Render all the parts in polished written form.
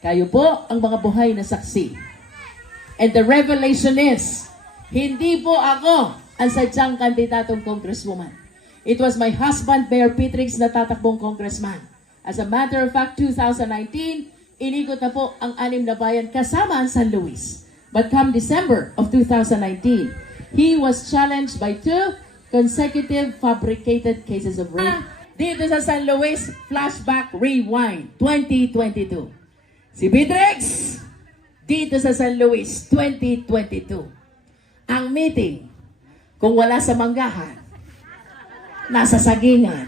Kayo po ang mga buhay na saksi. And the revelation is, hindi po ako ang sadyang kandidatong congresswoman. It was my husband, Mayor Pitrix, na tatakbong congressman. As a matter of fact, 2019, inikot na po ang 6 na bayan kasama ang San Luis. But come December of 2019, he was challenged by 2 consecutive fabricated cases of rape. Dito sa San Luis, flashback rewind, 2022. Si Pitrix, dito sa San Luis, 2022. Ang meeting, kung wala sa Manggahan, nasa Sagingan.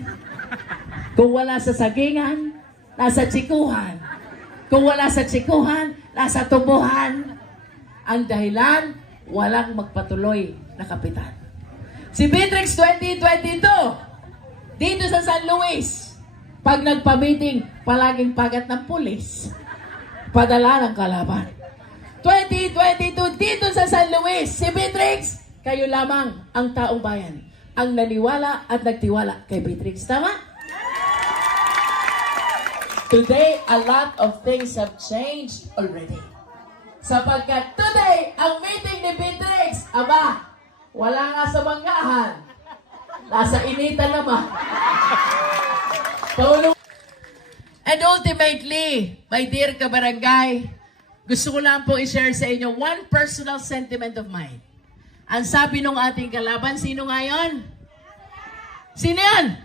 Kung wala sa Sagingan, nasa Chikuhan. Kung wala sa Chikuhan, nasa Tubuhan. Ang dahilan, walang magpatuloy na kapitan. Si Pitrix 2022, dito sa San Luis, pag nagpa-meeting, palaging pagat ng pulis. Padala ng kalaban. 2022, dito sa San Luis, si Pitrix, kayo lamang ang taong bayan, ang naniwala at nagtiwala kay Pitrix. Tama? Today, a lot of things have changed already. Sapagkat today, ang meeting ni Pitrix, aba, wala nga sa Manggahan. Nasa initan naman. And ultimately, my dear kabarangay, gusto ko lang po i-share sa inyo one personal sentiment of mine. Ang sabi ng ating kalaban, sino nga yun? Sino yan?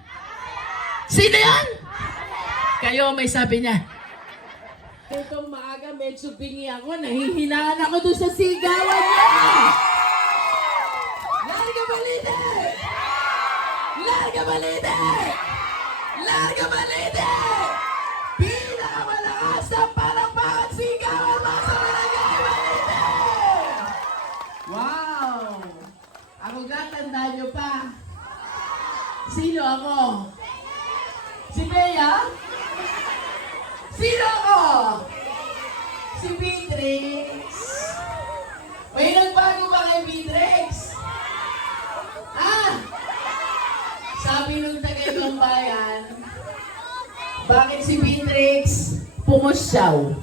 Sino yan? Kayo may sabi niya. Itong maaga, medyo bingi ako. Nahihinaan ako doon sa sigawan niya. Larga balite! Larga balite! Larga balite! Pinakamalakas na palakpakan sigawan mga sa barangay balite! Wow! Ako tandaan nyo pa. Sino ako? Si Bea? Sino ako? Si Pitrix. May nagbago ba kay Pitrix? Sabi nung taga-ibang bayan, bakit si Pitrix pumusyaw?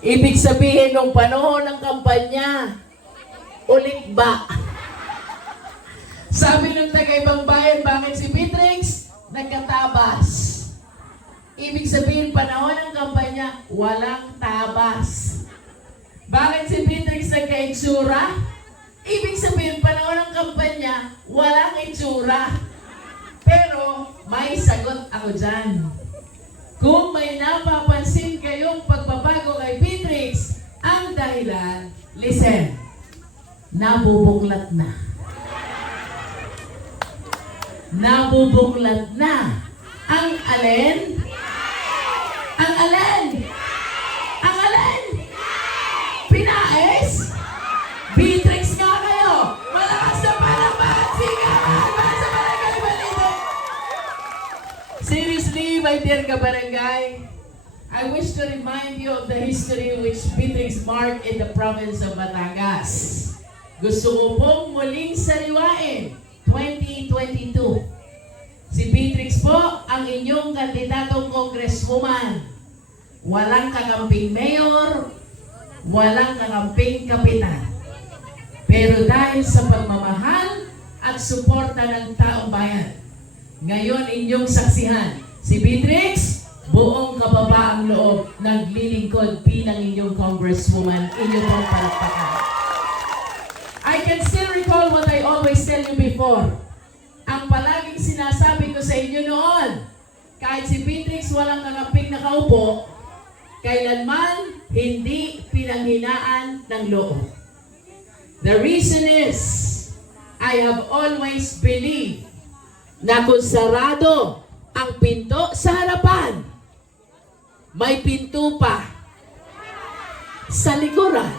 Ibig sabihin nung panahon ng kampanya, ulit ba? Sabi nung taga-ibang bayan, bakit si Pitrix nagkatabas? Ibig sabihin, panahon ng kampanya, walang tabas. Bakit si Pitrix nagka-itsura? Ibig sabihin, panahon ng kampanya, walang itsura. Pero, may sagot ako dyan. Kung may napapansin kayong pagbabago kay Pitrix, ang dahilan, listen, nabubuklat na. Nabubuklat na. Ang alin? Ang alin? Ang alin? Pinais? Pitrix nga kayo! Malakas na palakpakan! Sigawan! Para sa barangay balite! Seriously, my dear kabarangay, I wish to remind you of the history which Pitrix marked in the province of Batangas. Gusto ko pong muling sariwain 2022. Si Pitrix po ang inyong kandidatong congresswoman. Walang kakamping mayor, walang kakamping kapitan. Pero dahil sa pagmamahal at suporta ng taong bayan, ngayon inyong saksihan, si Pitrix, buong kababaang loob, naglilingkod bilang inyong congresswoman, inyong pong palakpakan. I can still recall what I always tell you before. Ang palaging sinasabi ko sa inyo noon, kahit si Pitrix walang kakamping nakaupo, kailanman hindi pinanghinaan ng loob. The reason is, I have always believed na kung sarado ang pinto sa harapan, may pinto pa sa likuran.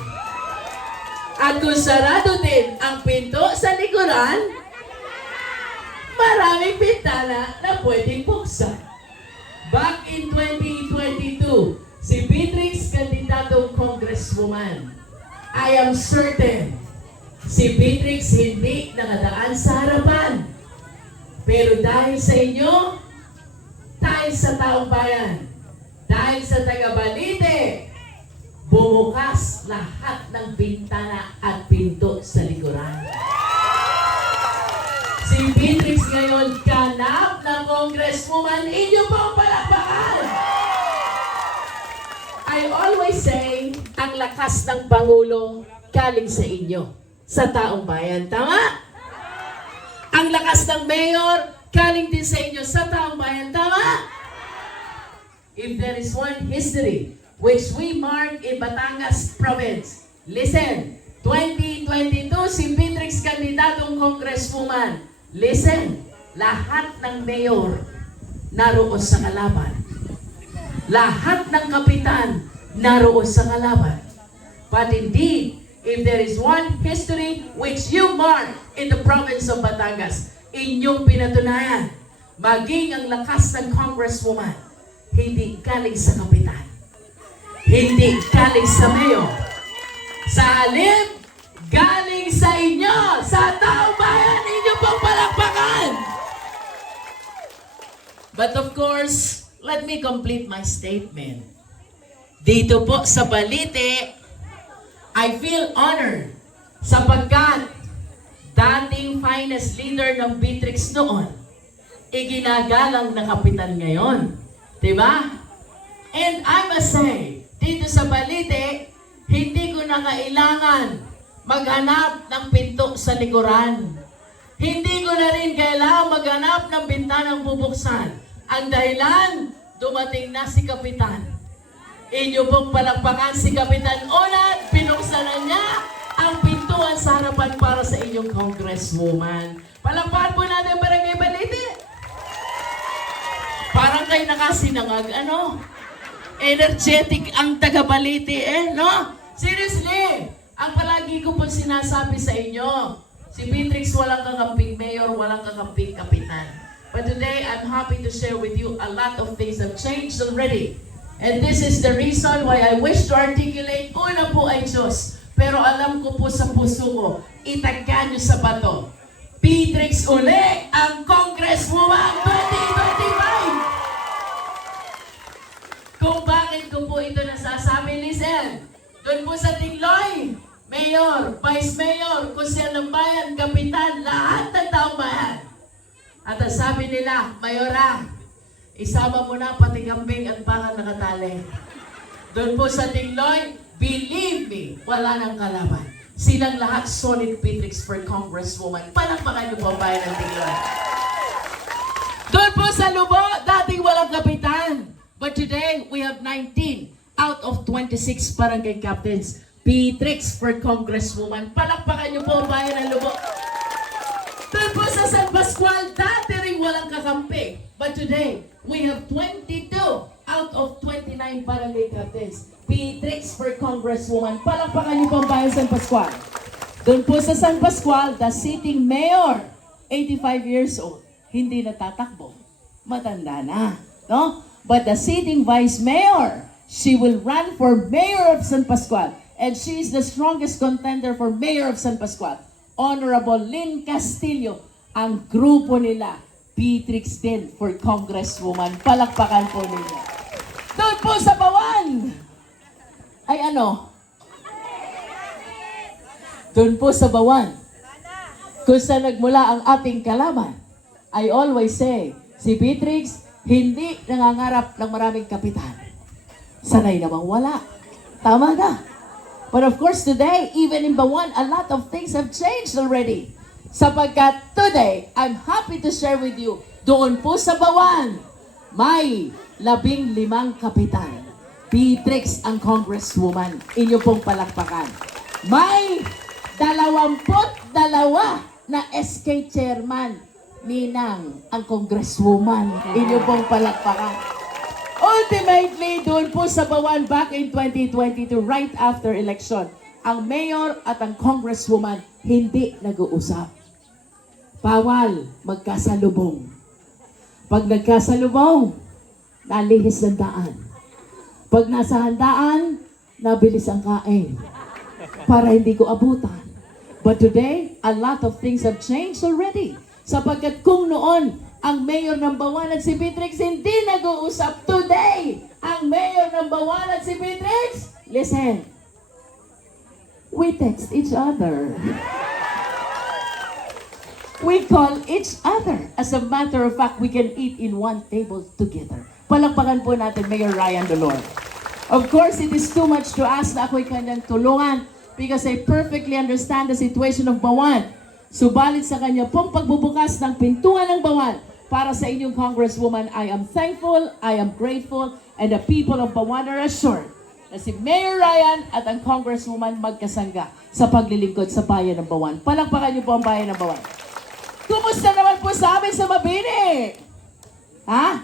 At kung sarado din ang pinto sa likuran, maraming bintana na pwedeng buksan. Back in 2022, si Pitrix kandidatong congresswoman. I am certain si Pitrix hindi nakadaan sa harapan. Pero dahil sa inyo, dahil sa taong bayan, dahil Dahil sa taga Balite, bumukas lahat ng bintana at pinto sa likuran. Si Beatrix ngayon, ganap na congresswoman, inyo pong palakpakan! I always say, ang lakas ng Pangulo galing sa inyo, sa taong bayan. Tama? Ang lakas ng Mayor galing din sa inyo, sa taong bayan. Tama? If there is one history which we mark in Batangas Province, listen, 2022, si Beatrix kandidatong congresswoman. Listen, lahat ng mayor naroon sa kalaban. Lahat ng kapitan naroon sa kalaban. But indeed, if there is one history which you mark in the province of Batangas, inyong pinatunayan, maging ang lakas ng congresswoman, hindi galing sa kapitan, hindi galing sa mayor, sa halip, galing sa inyo, sa taong bayan, inyo pong palakpakan. But of course, let me complete my statement. Dito po sa Balite, I feel honored sapagkat dating finest leader ng Beatrix noon, iginagalang na kapitan ngayon. Diba? And I must say, dito sa Balite, hindi ko na kailangan maghanap ng pinto sa likuran. Hindi ko na rin kailangan maghanap ng bintanang bubuksan. Ang dahilan, dumating na si Kapitan. Inyo pong palakpakan si Kapitan Onat, pinuksan na niya ang pintuan sa harapan para sa inyong congresswoman. Palakpakan po natin Barangay Balite. Parang kayo nakasinangag, ano? Energetic ang taga Balite, no? Seriously! Ang palagi ko po sinasabi sa inyo, si Beatrix walang kakamping mayor, walang kakamping kapitan. But today, I'm happy to share with you a lot of things have changed already. And this is the reason why I wish to articulate, una po ay Diyos. Pero alam ko po sa puso ko, itagyan nyo sa bato. Beatrix uli ang Congresswoman 2025! Kung bakit ko po ito nasasabi, listen. Doon po sa Tingloy, Mayor, Vice Mayor, Kusel ng Bayan, Kapitan, lahat ng taong bayan. At ang sabi nila, Mayora, isama mo na pati kambing at baka nakatali. Doon po sa Tingloy, believe me, wala nang kalaban. Silang lahat solid Beatrix for Congresswoman. Palakpakan niyo po ang bayan ng Tingloy. Doon po sa Lubo, dating walang kapitan. But today, we have 19 out of 26 barangay captains. Beatrix for Congresswoman. Palakpakan niyo po ang bayan ng Lubo. Doon po sa San Pascual, dati rin walang kakampi. But today, we have 22 out of 29 barangay captains. Beatrix for Congresswoman. Palakpakan niyo po ang bayan San Pascual. Doon po sa San Pascual, the sitting mayor, 85 years old. Hindi natatakbo. Matanda na. No? But the sitting vice mayor, she will run for mayor of San Pascual. And she is the strongest contender for mayor of San Pascual. Honorable Lynn Castillo. Ang grupo nila, Beatrix din for Congresswoman. Palakpakan po ninyo. Doon po sa Bawan. Ay ano? Doon po sa Bawan. Kung saan nagmula ang ating kalaban. I always say, si Beatrix, hindi nangangarap ng maraming kapitan. Sanay namang wala. Tama na. But of course today, even in Bawan, a lot of things have changed already. Sapagkat today, I'm happy to share with you, doon po sa Bawan, may 15 kapitan. Beatrix ang Congresswoman. Inyo pong palakpakan. May 22 na SK Chairman. Ninang ang Congresswoman. Inyo pong palakpakan. Ultimately, doon po sa Bawan back in 2022, right after election, ang mayor at ang Congresswoman hindi nag-uusap. Bawal magkasalubong. Pag nagkasalubong, nalihis ng daan. Pag nasa handaan, nabilis ang kain. Para hindi ko abutan. But today, a lot of things have changed already. Sapagkat kung noon, ang mayor ng Bawan at si Beatrix hindi nag-uusap, today, ang mayor ng Bawan at si Beatrix? Listen. We text each other. We call each other. As a matter of fact, we can eat in one table together. Palakpakan po natin Mayor Ryan Dolor. Of course, it is too much to ask na ako'y kanyang tulungan because I perfectly understand the situation of Bawan. Subalit sa kanya pong pagbubukas ng pintuan ng Bawan para sa inyong Congresswoman, I am thankful, I am grateful, and the people of Bawan are assured na si Mayor Ryan at ang Congresswoman magkasangga sa paglilingkod sa bayan ng Bawan. Palakpakan niyo po ang bayan ng Bawan. Kumusta naman po sa amin sa Mabini? Ha?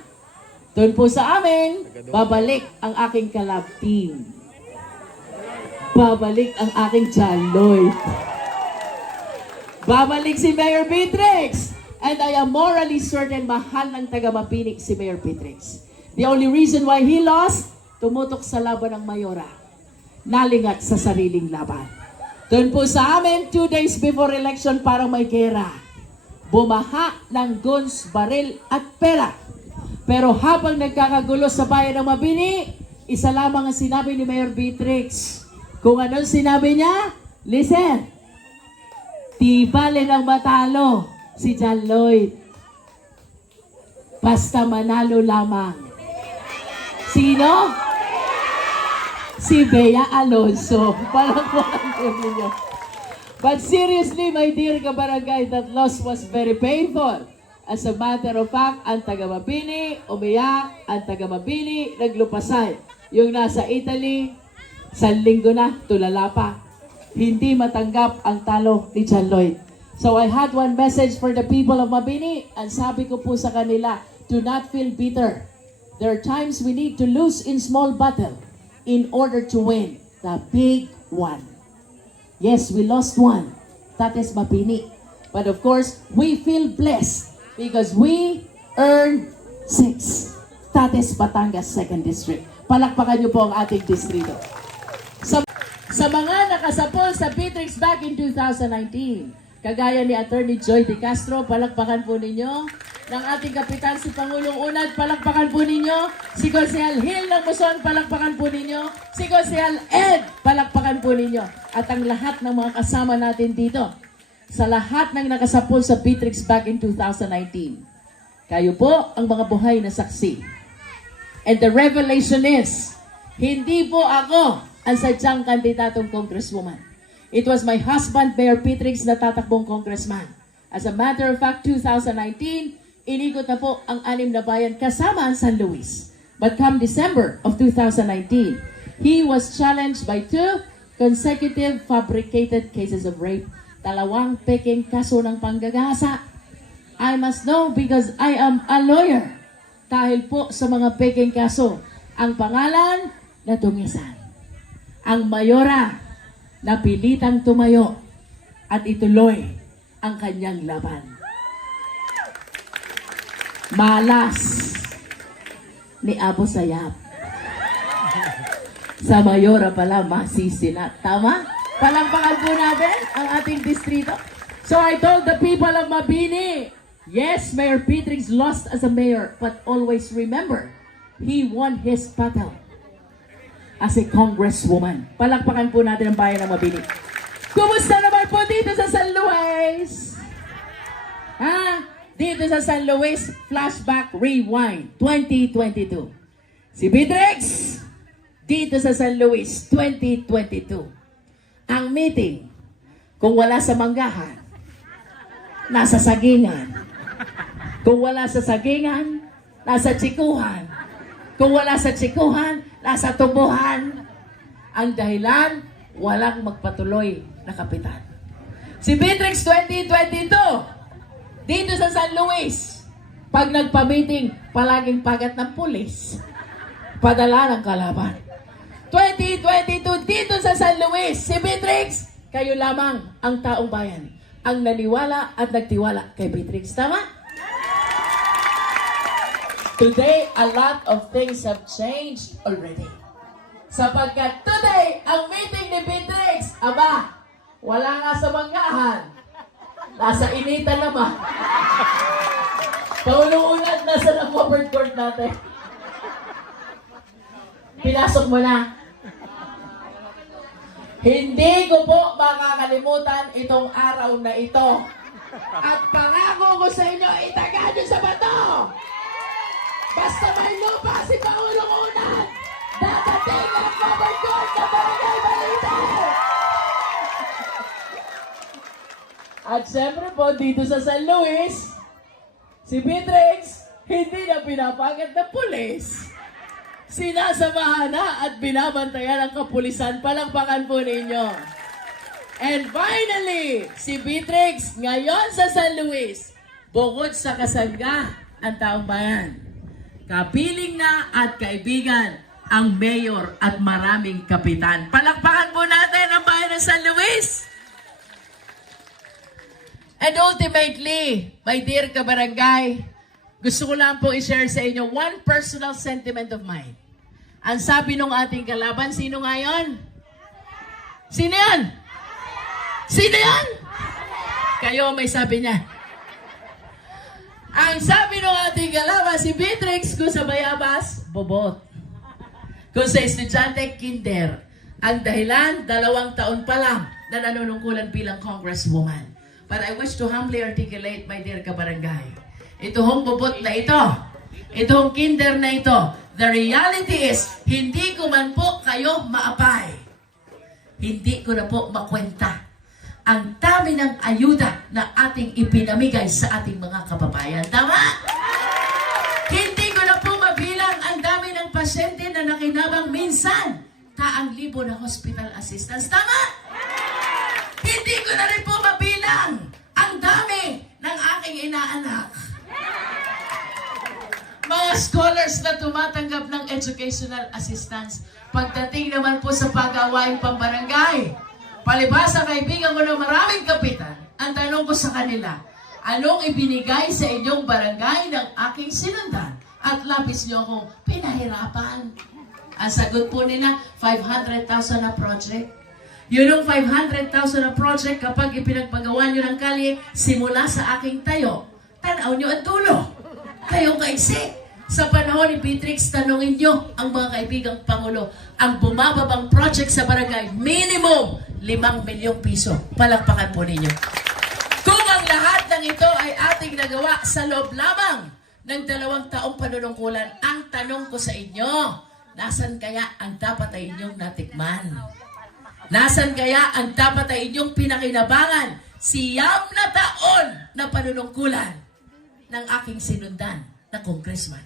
Doon po sa amin, babalik ang aking kalab team. Babalik ang aking John Lloyd. Babalik si Mayor Beatrix. And I am morally certain mahal ng taga-Mabini si Mayor Beatrix. The only reason why he lost, tumutok sa laban ng Mayora. Nalingat sa sariling laban. Doon po sa amin, 2 days before election, parang may gera. Bumaha ng guns, baril at pera. Pero habang nagkakagulo sa bayan ng Mabini, isa lamang ang sinabi ni Mayor Beatrix. Kung anong sinabi niya, listen. Di bale ng matalo si John Lloyd. Basta manalo lamang. Sino? Si Bea Alonso. Palakpakan po ninyo. But seriously, my dear kabarangay, that loss was very painful. As a matter of fact, ang taga-Mabini, umiyak, ang taga-Mabini, naglupasay. Yung nasa Italy, sa linggo na, tulala pa. Hindi matanggap ang talo ni John Lloyd. So I had one message for the people of Mabini, and sabi ko po sa kanila, do not feel bitter. There are times we need to lose in small battle in order to win the big one. Yes, we lost one. That is Mabini. But of course, we feel blessed because we earned 6. That is Batangas 2nd District. Palakpakan niyo po ang ating distrito. Sa mga nakasapol sa Beatrix back in 2019, kagaya ni Attorney Joy De Castro, palakpakan po ninyo. Ng ating kapitan si Pangulong Unad, palakpakan po ninyo. Si Konsehal Hill ng Muson, palakpakan po ninyo. Si Konsehal Ed, palakpakan po ninyo. At ang lahat ng mga kasama natin dito, sa lahat ng nakasapol sa Beatrix back in 2019. Kayo po ang mga buhay na saksi. And the revelation is, hindi po ako ang sadyang kandidatong congresswoman. It was my husband, Mayor Beatrix, na tatakbong congressman. As a matter of fact, 2019, inikot na po ang 6 na bayan kasama ang San Luis. But come December of 2019, he was challenged by 2 consecutive fabricated cases of rape. 2 peking kaso ng panggagasa. I must know because I am a lawyer. Dahil po sa mga peking kaso, ang pangalan na tungisan. Ang mayora na pilitang tumayo at ituloy ang kanyang laban. Malas ni Abu Sayyaf. Sa mayora pala masisinat. Tama? Palampakan po natin ang ating distrito. So I told the people of Mabini, yes, Mayor Beatrix lost as a mayor, but always remember, he won his battle as a congresswoman. Palakpakan po natin ang bayan ng Mabini. Kumusta naman po dito sa San Luis? Ha? Dito sa San Luis, flashback rewind 2022. Si Beatrix, dito sa San Luis 2022. Ang meeting, kung wala sa manggahan, nasa sagingan. Kung wala sa sagingan, nasa tsikuhan. Kung wala sa tsikuhan, nasa tubuhan. Ang dahilan, walang magpatuloy na kapitan. Si Beatrix 2022, dito sa San Luis, pag nagpa-meeting, palaging pagat ng pulis. Padala ng kalaban. 2022, dito sa San Luis, si Beatrix, kayo lamang ang taong bayan ang naniwala at nagtiwala kay Beatrix. Tama? Today, a lot of things have changed already. Sapagkat today, ang meeting ni Beatrix, aba, wala nga sa manggahan. Nasa initan naman. Paulungan, nasa na covered court natin. Pinasok mo na. Hindi ko po makakalimutan itong araw na ito. At pangako ko sa inyo, itaga nyo sa bato. Basta may lupa si Pangulong Unan, dadating ang covered sa Barangay Balite. At syempre po, dito sa San Luis, si Beatrix, hindi na pinapagat ng pulis. Sinasamahan na at binabantayan ang kapulisan. Palakpakan po ninyo. And finally, si Beatrix ngayon sa San Luis, bukod sa kasangga ang taong bayan, kapiling na at kaibigan ang mayor at maraming kapitan. Palakpakan po natin ang bayan ng San Luis. And ultimately, my dear kabarangay, gusto ko lang po i-share sa inyo one personal sentiment of mine. Ang sabi ng ating kalaban, sino nga yun? Sino yan? Sino yan? Kayo may sabi niya. Ang sabi ng ating kalaban, si Beatrix, kung sa bayabas, bobot. Kung sa estudyante, kinder. Ang dahilan, 2 taon pa lang na nanunungkulan bilang congresswoman. But I wish to humbly articulate, my dear kabarangay, ito hong bubot na ito, ito hong kinder na ito, the reality is, hindi ko man po kayo maapay. Hindi ko na po makwenta ang dami ng ayuda na ating ipinamigay sa ating mga kababayan. Tama? Hindi ko na po mabilang ang dami ng pasyente na nakinabang minsan, taang libo na hospital assistance. Tama? Hindi ko na rin po mabilang ang dami ng aking inaanak. Mga scholars na tumatanggap ng educational assistance. Pagdating naman po sa pag-awaing pambarangay, palibhasa kaibigan ko ng maraming kapitan, ang tanong ko sa kanila, anong ibinigay sa inyong barangay ng aking sinundan? At labis niyo akong pinahirapan. Ang sagot po nila, 500,000 na project. Yun yung 500,000 na project kapag ipinagpagawa nyo ng kalye, simula sa aking tayo, tanaw nyo ang dulo. Kayong kaiksi. Sa panahon ni Beatrix, tanongin nyo ang mga kaibigang Pangulo, ang bumababang project sa barangay, minimum 5 milyong piso. Palakpakan po ninyo. Kung ang lahat ng ito ay ating nagawa sa loob lamang ng 2 taong panunungkulan, ang tanong ko sa inyo, nasan kaya ang dapat ay inyong natikman? Nasan kaya ang dapat ay inyong pinakinabangan? 9 na taon na panunungkulan ng aking sinundan na congressman.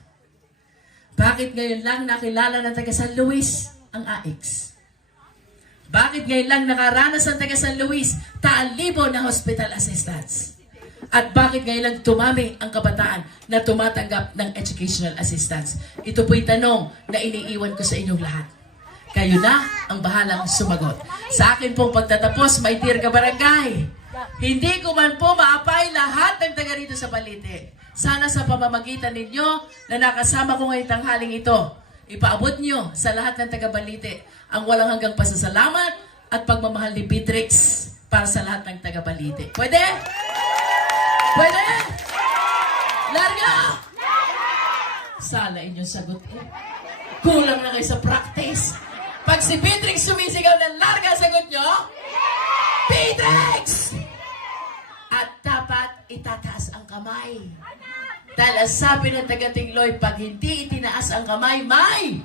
Bakit ngayon lang nakilala ng taga San Luis ang AIX? Bakit ngayon lang nakaranas ang taga San Luis taang libo na hospital assistance? At bakit ngayon lang tumami ang kabataan na tumatanggap ng educational assistance? Ito po'y tanong na iniiwan ko sa inyong lahat. Kayo na ang bahalang sumagot. Sa akin pong pagtatapos, my dear kabarangay, hindi ko man po maapay lahat ng taga rito sa Balite. Sana sa pamamagitan ninyo na nakasama ko ngayong tanghaling ito, ipaabot nyo sa lahat ng taga Balite ang walang hanggang pasasalamat at pagmamahal ni Beatrix para sa lahat ng taga Balite. Pwede? Pwede? Larga! Sana inyong sagot eh. Kulang na kayo sa practice. Pag si Beatrix sumisigaw ng larga, sagot nyo? Beatrix! At dapat itataas ang kamay. Dahil sabi ng taga-Tingloy, pag hindi itinaas ang kamay, may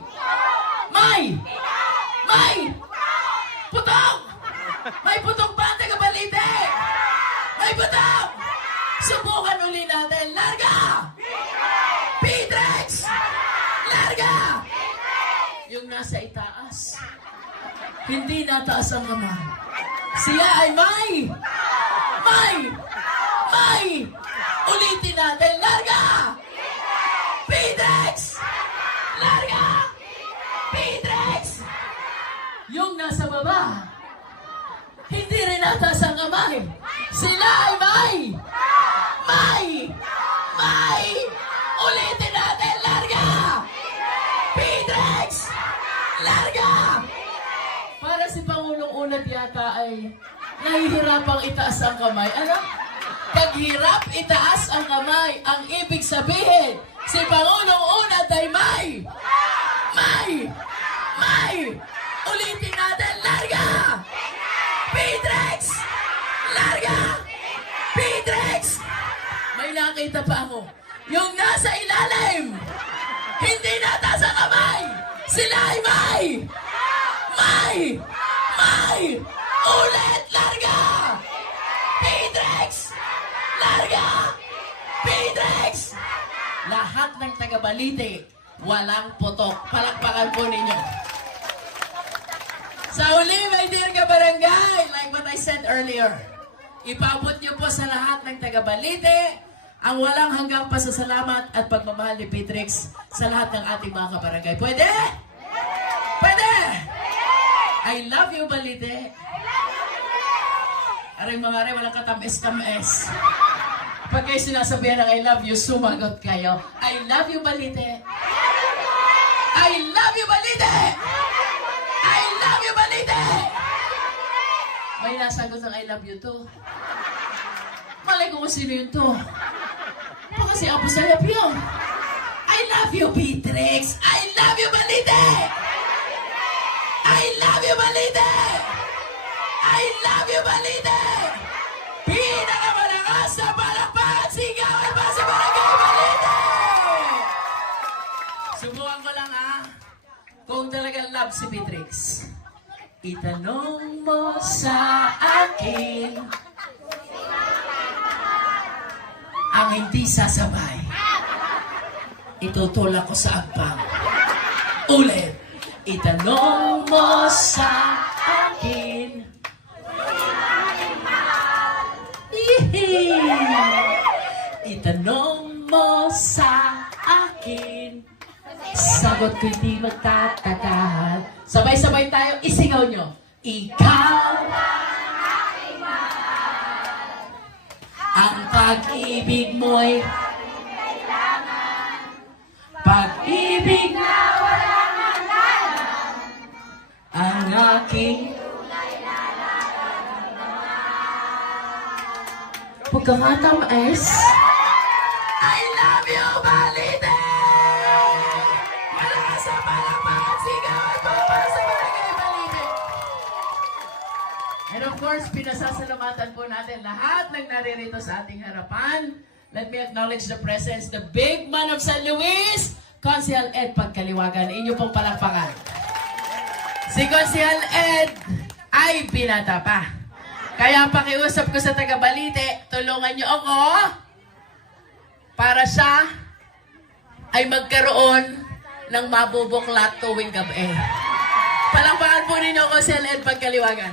putok! May putok ba ang taga-Balite? May putok! Subukan uli natin. Larga! Beatrix! Larga! Yung nasa itaas. Hindi nataas ang kamay. Siya ay may! Ulitin natin. Larga! Beatrix! Larga! Beatrix! Yung nasa baba, hindi rin nataas ang kamay. Sila ay may! Ulitin natin. Larga! Beatrix! Larga! Para si Pangulong Unat yata ay nahihirapang itaas ang kamay. Ano? Paghirap, itaas ang kamay. Ang ibig sabihin, si Pangulong Unat ay may! May! Ulitin natin, larga! Beatrix! Larga! Beatrix! May nakita pa ako. Yung nasa ilalim, hindi nataas ang kamay. Sila ay May! May! May! Ulit, larga! Beatrix! Larga! Beatrix! Lahat ng taga-Balite, walang putok. Palakpakan po ninyo. Sa uli, my dear kabarangay, like what I said earlier, ipabot niyo po sa lahat ng taga-Balite ang walang hanggang pasasalamat at pagmamahal ni Beatrix sa lahat ng ating mga kabarangay. Pwede? Pwede? I love you, Balite. Aray mga aray, walang katamis-tamis. Pag kayo sinasabihan ng I love you, sumagot kayo. I love you, Balite. I love you, Balite! I love you, Balite! May nasagot ng I love you to. Malay ko kung sino yun to. Baka si Apo Sayap yun. I love you, Beatrix! I love you, Balite! I love you, Balite! I love you, Balite! Pinakamalakas na palakpakan, sigawan pa sa Barangay Balite! Subukan ko lang kung talagang love si Beatrix. Itanong mo sa akin ang hindi sasabay. Itutulak ko sa agpang. Ulit. Itanong mo sa akin. Itanong mo sa akin. Sagot ko'y di magtatagahan. Sabay-sabay tayo, isigaw nyo. Ikaw ang pag-ibig mo'y pag-ibig na walang hanggan. Ang aking pagkakatamis. I love you, Balite! Malakas ang palakpakan, sigawan po para sa Barangay Balite. And of course, pinasasalamatan po natin lahat ng naririto sa ating harapan. Let me acknowledge the presence, the big man of San Luis, Consihal Ed Pagkaliwagan. Inyo pong palakpakan. Si Consihal Ed ay binata pa. Kaya pakiusap ko sa taga-Balite, tulungan niyo ako para siya ay magkaroon ng mabubuklat tuwing gabi. Palakpakan po ninyo ako si Ed Pagkaliwagan.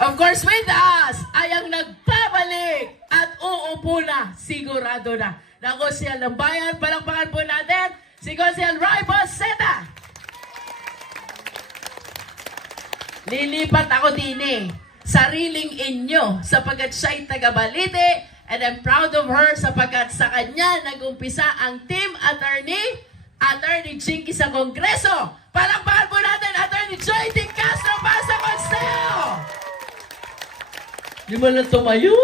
Of course, with us ay ang nagbabalik at uupo na, sigurado na, na Consihal ng Bayan. Palakpakan po natin si Consihal Ray Boseta. Lilipat ako din sariling inyo sapagkat siya'y taga-Balite, and I'm proud of her sapagkat sa kanya nag-umpisa ang team Attorney Jinky sa Kongreso. Palakpakan po natin Attorney Joy T. Castro para sa Consejo. Di mo lang tumayo.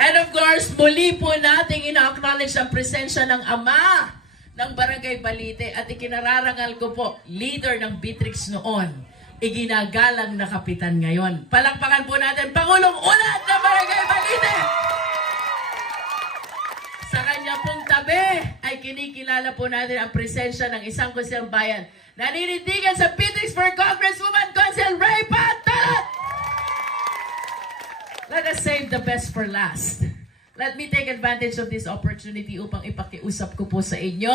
And of course, muli po nating ina-acknowledge ang presensya ng ama ng Barangay Balite at ikinararangal ko po, leader ng Beatrix noon, iginagalang na kapitan ngayon. Palakpakan po natin, Pangulong Ulat ng Barangay Balite! Sa kanya pong tabi ay kinikilala po natin ang presensya ng isang Konsehyong Bayan. Naninindigan sa Beatrix for Congresswoman Consihal Ray Patalat! Let us save the best for last. Let me take advantage of this opportunity upang ipakiusap ko po sa inyo.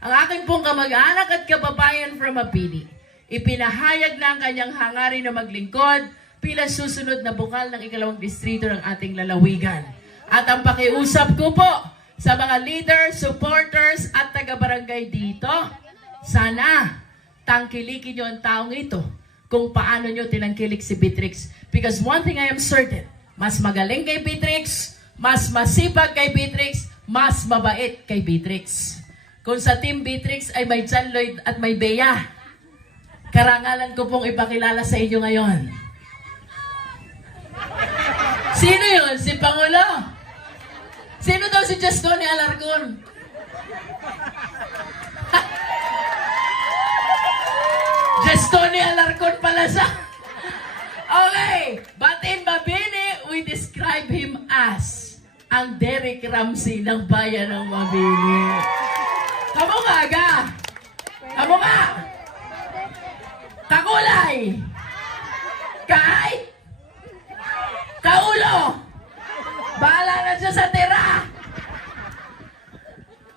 Ang aking pong kamag-anak at kababayan from Mapili, ipinahayag na ang kanyang hangarin na maglingkod bilang susunod na bukal ng ikalawang distrito ng ating lalawigan. At ang pakiusap ko po sa mga leaders, supporters at taga-barangay dito, sana tangkilikin nyo ang taong ito kung paano nyo tinangkilik si Beatrix. Because one thing I am certain, mas magaling kay Beatrix, mas masipag kay Beatrix, mas mabait kay Beatrix. Kung sa Team Beatrix ay may John Lloyd at may Bea, karangalan ko pong ipakilala sa inyo ngayon. Sino yun? Si Pangulo? Sino daw si Justone Alarcon? Tony Alarcon pala siya. Okay, but in Mabini, we describe him as ang Derek Ramsey ng bayan ng Mabini. Kamu nga ga? Kamu nga? Kakulay? Kahit? Kaulo? Bahala na siya sa tira.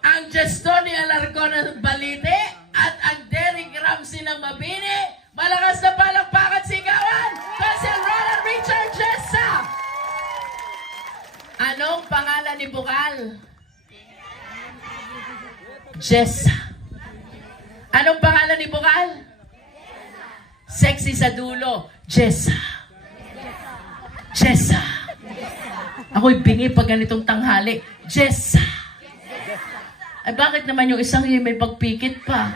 Ang Tony Alarcon ng Balite at ang Derek Ramsey ng Mabini, malakas na palakpakan sigawan! Council Ronald Richard Jessa! Anong pangalan ni Bukal? Jessa. Anong pangalan ni Bukal? Sexy sa dulo. Jessa. Jessa. Ako'y bingi pag ganitong tanghali. Jessa. Ay bakit naman yung isang yun may pagpikit pa?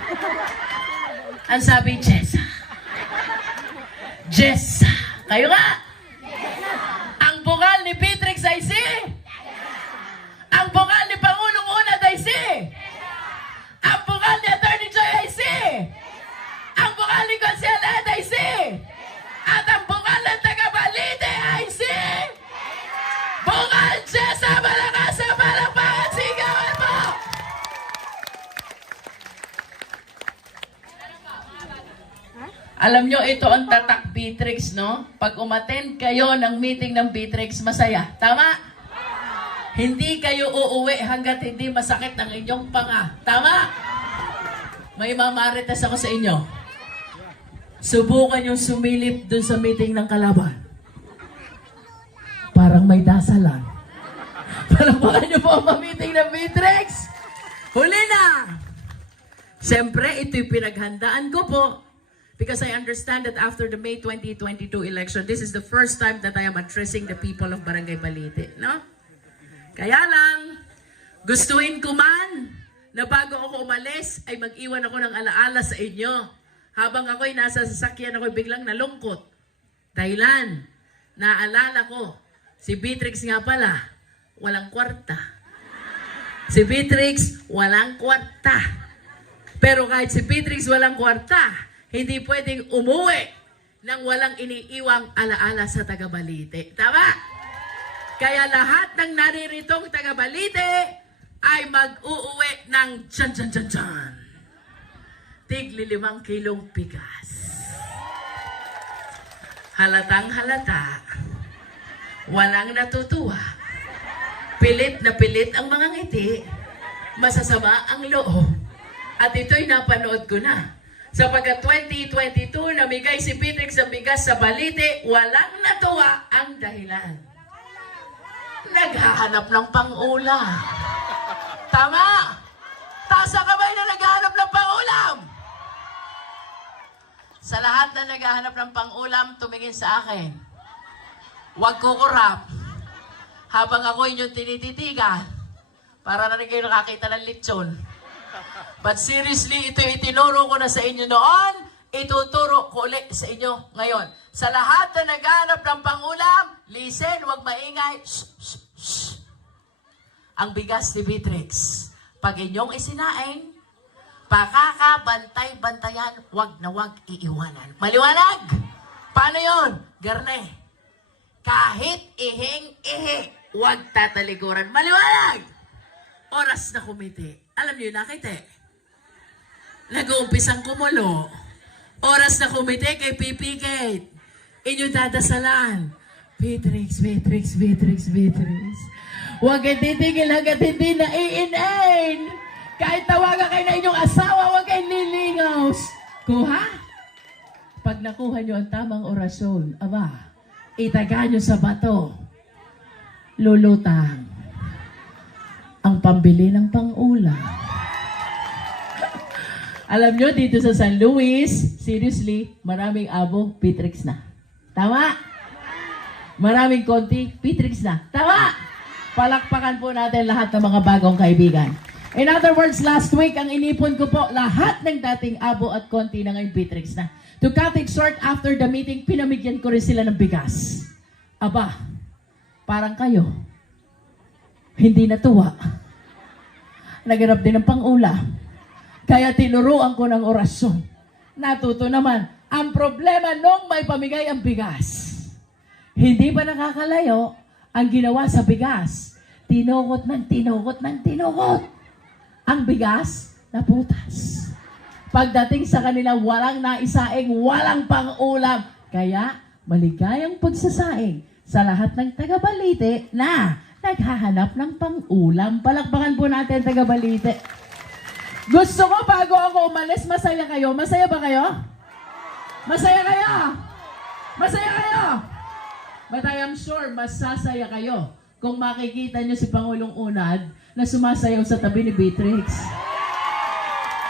Ang sabi, Jessa. Jessa. Kayo nga. Ang bukal ni Beatrix ay si? Ang bukal ni Pangulong Unad ay si? Ang bukal ni Attorney Joy ay si? Ang bukal ni Consieled ay si? At ang bukal ng taga-Balite ay si? Bukal Jessa! Malakas sa palakpakan! Sigawan mo! Alam nyo, ito ang tatak Beatrix, no? Pag umattend kayo ng meeting ng Beatrix, masaya. Tama? Hindi kayo uuwi hanggat hindi masakit ang inyong panga. Tama? May mamaritas ako sa inyo. Subukan yung sumilip dun sa meeting ng kalaban. Parang may dasalan. Palapakan nyo po ang meeting ng Beatrix. Huli na! Siyempre, ito'y pinaghandaan ko po. Because I understand that after the May 2022 election, this is the first time that I am addressing the people of Barangay Balite, no? Kaya lang, gustuin ko man na bago ako umalis, ay mag-iwan ako ng alaala sa inyo. Habang ako'y nasa sasakyan, ako'y biglang nalungkot. Dahilan, naalala ko, si Beatrix nga pala, walang kwarta. Si Beatrix, walang kwarta. Pero kahit si Beatrix walang kwarta, hindi pwedeng umuwi nang walang iniiwang alaala sa taga-Balite. Tama? Kaya lahat ng nariritong taga-Balite ay mag-uuwi ng tsan-tsan-tsan-tsan. Tigli 5 kilong bigas. Halatang halata. Walang natutuwa. Pilit na pilit ang mga ngiti. Masasama ang loob. At ito'y napanood ko na. Sapagkat 2022, namigay si Beatrix ng bigas sa Balite, walang natuwa ang dahilan. Naghahanap ng pang-ulam. Tama! Taas ang kamay na naghahanap ng pang-ulam! Sa lahat na naghahanap ng pang-ulam, tumingin sa akin. Huwag kukurap. Habang ako inyong tinititigan, para na rin kayo nakakita ng lechon. But seriously, ito itinuro ko na sa inyo noon, ituturo ko ulit sa inyo ngayon. Sa lahat na naghanap ng pangulam, listen, huwag maingay. Shh, shh, shh. Ang bigas ni Beatrix, pag inyong isinaing, pakakabantay-bantayan, huwag na huwag iiwanan. Maliwanag? Paano yon? Garne. Kahit ihing-ihi, huwag tatalikuran. Maliwanag! Oras na kumiti. Alam niyo, nakita eh. Nag-uumpisang kumulo. Oras na kumiti kay Pipikate. Inyong dadasalan. Beatrix, Beatrix, Beatrix, Beatrix. Huwag kayo titigil hanggat hindi na iinain. Kahit tawagan kayo na inyong asawa, huwag kayong lilingaw. Kuha? Pag nakuha nyo ang tamang orasyon, aba, itaga nyo sa bato. Lulutang ang pambili ng pang-ulam. Alam nyo, dito sa San Luis, seriously, maraming abo, Beatrix na. Tama? Maraming konti, Beatrix na. Tama? Palakpakan po natin lahat ng mga bagong kaibigan. In other words, last week, ang inipon ko po, lahat ng dating abo at konti na ngayon Beatrix na. To cut it short, after the meeting, pinamigyan ko rin sila ng bigas. Aba, parang kayo, hindi natuwa. Naganap din ng pang-ulam. Kaya tinuruan ko ng orasyon. Natuto naman. Ang problema nung may pamigay ang bigas, hindi pa nakakalayo ang ginawa sa bigas. Tinukot ng tinukot ng tinukot. Ang bigas, naputas. Pagdating sa kanila, walang naisaing, walang pang-ulam. Kaya, maligayang pagsasaing sa lahat ng taga-Balite na naghahanap ng pang-ulam. Palakpakan po natin, taga-Balite. Gusto ko bago ako umalis, masaya kayo. Masaya ba kayo? Masaya kayo? Masaya kayo? But I am sure, masasaya kayo kung makikita nyo si Pangulong Unad na sumasayaw sa tabi ni Beatrix.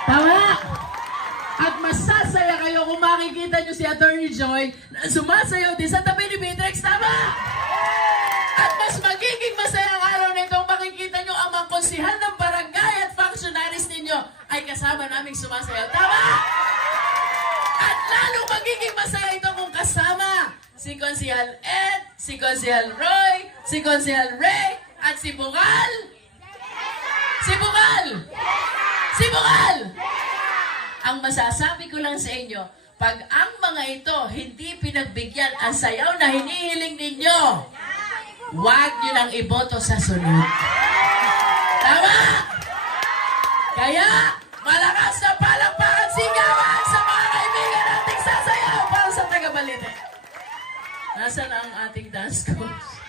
Tama? At masasaya kayo kung makikita nyo si Attorney Joy na sumasayaw din sa tabi ni Beatrix. Tama? At mas magiging masaya ang araw nito kung makikita nyo ang mga konsihal ng barangay at functionaries ninyo ay kasama naming sumasayaw. Tama? At lalong magiging masaya ito kung kasama si Konsihal Ed, si Konsihal Roy, si Konsihal Ray, at si Bukal. Si Bukal! Si Bukal! Ang masasabi ko lang sa inyo, pag ang mga ito hindi pinagbigyan ang sayaw na hinihiling ninyo, huwag nyo nang iboto sa sunod. Tama? Kaya, malakas na palakpakan sigawan sa mga kaibigan nating sasayaw para sa taga-Balite. Nasaan ang ating dance coach?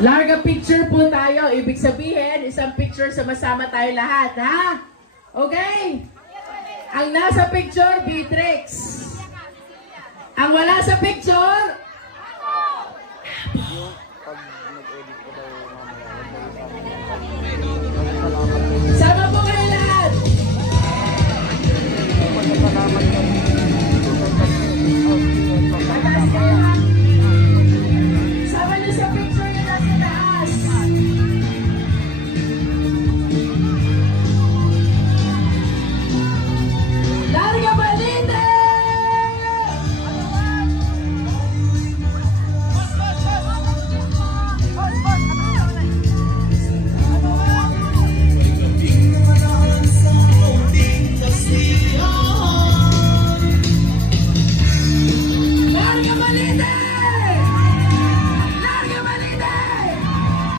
Larga picture po tayo. Ibig sabihin, isang picture sama-sama tayo lahat, ha? Okay? Ang nasa picture, Beatrix. Ang wala sa picture,